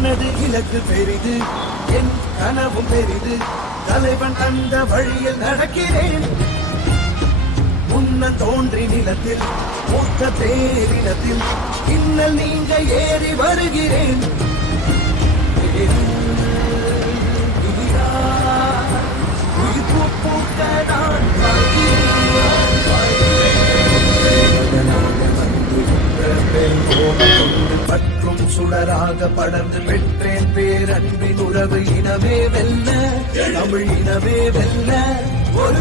எனது இலக்கு பெரிது, என் கனவும் பெரிது. தலைவன் அந்த வழியில் நடக்கிறேன். முன்னம் தோன்றி நிலத்தில் மூத்த பேரினத்தில் இன்னல் நீங்க ஏறி வருகிறேன். உயிர்ப்பு பூக்க நான் பற்றும் சுடராக படர்ந்து பெற்றேன் பேரன்பின் உறவு. இனமே வெல்ல, தமிழ் இனமே வெல்ல. ஒரு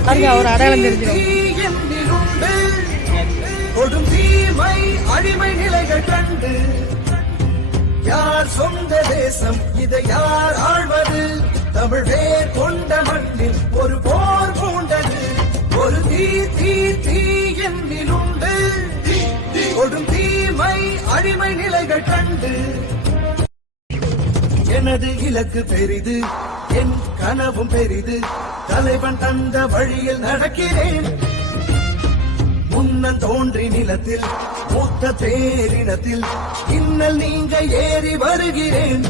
கொடும் தீமை அடிமை நிலைகள் கண்டு யார் சொந்த தேசம், இதை யார் ஆழ்வது? தமிழ் வேர் கொண்ட மண்ணில் ஒரு போர் பூண்டது. ஒரு தீ தீ தீ என்னிலுண்டு கொடும் தீமை அடிமை நிலைகள் கண்டு. எனது இலக்கு பெரிது, என் கனவும் பெரிது. தலைவன் தந்த வழியில் நடக்கிறேன். முன்னம் தோன்றி நிலத்தில் மூத்த பேரினத்தில் இன்னல் நீங்க ஏறி வருகிறேன்.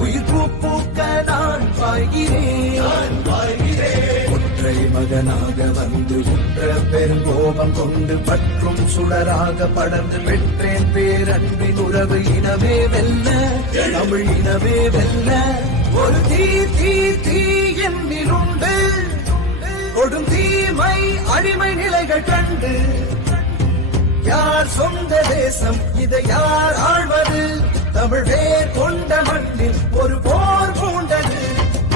உயிர்ப்பு பூக்க நான் பாய்கிறேன். ஒற்றை மகனாக வந்து உற்ற பெருங்கோபம் கொண்டு பற்றும் சுடராக படர்ந்து பெற்றேன் பேரன்பின் உறவு. இனமே வெல்ல, தமிழ் இனமே வெல்ல. ஒரு தீ தீ தீ என்னிலுண்டு கொடும் தீமை அடிமை நிலைகள் கண்டு யார் சொந்த தேசம், இதை யார் ஆழ்வது? தமிழ் வேர் கொண்ட மண்ணில் ஒரு போர் பூண்டது.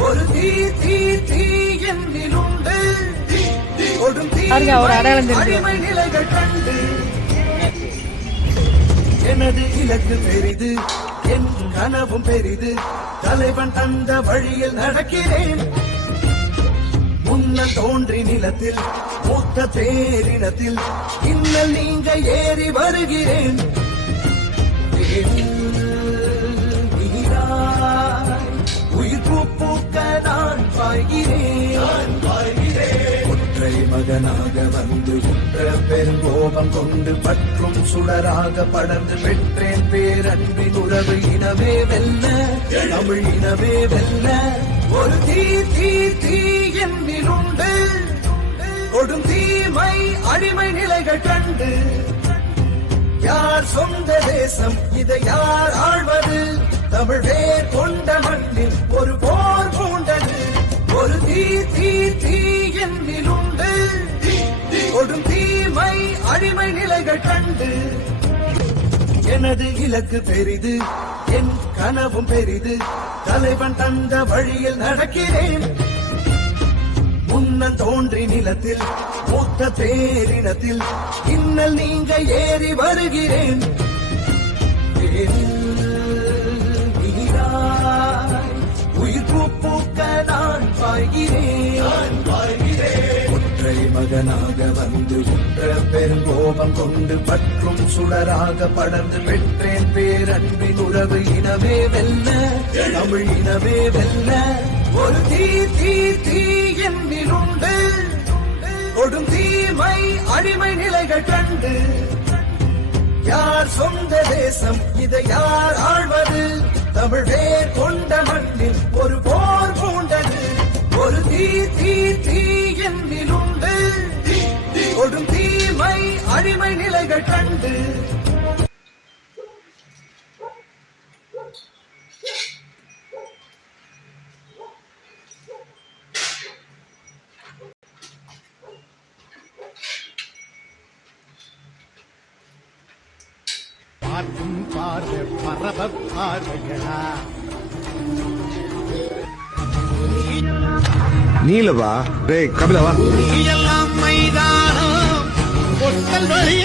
ஒரு தீ தீ தீ என்னிலுண்டு கொடும் தீமை அடிமை நிலைகள் கண்டு. எனது இலக்கு பெரிது, என் கனவும் பெரிது. தலைவன் தந்த வழியில் நடக்கிறேன். முன்னம் தோன்றி நிலத்தில் மூத்த பேரினத்தில் இன்னல் நீங்க ஏறி வருகிறேன். உயிர்ப்பு பூக்க நான் பாய்கிறேன். ஒற்றை மகனாக வந்து உற்ற பெருங்கோபம் கொண்டு பற்றும் சுடராக படர்ந்து பெற்றேன் பேரன்பின் உறவு. இனமே வெல்ல, தமிழ் இனமே வெல்ல. ஒரு தீ தீ தீ என்னிலுண்டு கொடும் தீமை அடிமை நிலைகள் கண்டு யார் சொந்த தேசம், இதை யார் ஆழ்வது? தமிழ் வேர் கொண்ட மண்ணில் ஒரு போர் பூண்டது. ஒரு தீ தீ தீ என்னிலுண்டு கொடும் தீமை அடிமை நிலைகள் கண்டு. எனது இலக்கு பெரிது, என் கனவும் பெரிது. தலைவன் தந்த வழியில் நடக்கிறேன். முன்னம் தோன்றி நிலத்தில் மூத்த பேரினத்தில் இன்னல் நீங்க ஏறி வருகிறேன். உயிர்ப்பு பூக்க நான் பாய்கிறேன். ஒற்றை மகனாக வந்து உற்ற பெருங்கோபம் கொண்டு பற்றும் சுடராக படர்ந்து பெற்றேன் பேரன்பின் உறவு. இனமே வெல்ல, தமிழ் இனமே வெல்ல. ஒரு தீ தீ தீ என்னிலுண்டு கொடும் தீமை அடிமை நிலைகள் கண்டு யார் சொந்த தேசம், இதை யார் ஆழ்வது? தமிழ் வேர் கொண்ட மண்ணில் ஒரு போர் பூண்டது. ஒரு தீ தீ தீ என்னிலுண்டு கொடும் தீமை அடிமை நிலைகள் கண்டு. பார்க்கும் பார்வை பரவ பார்வைகளா நீலவா டேய் கபிலவா எல்லாம் மைதானம் பொட்டல் வழி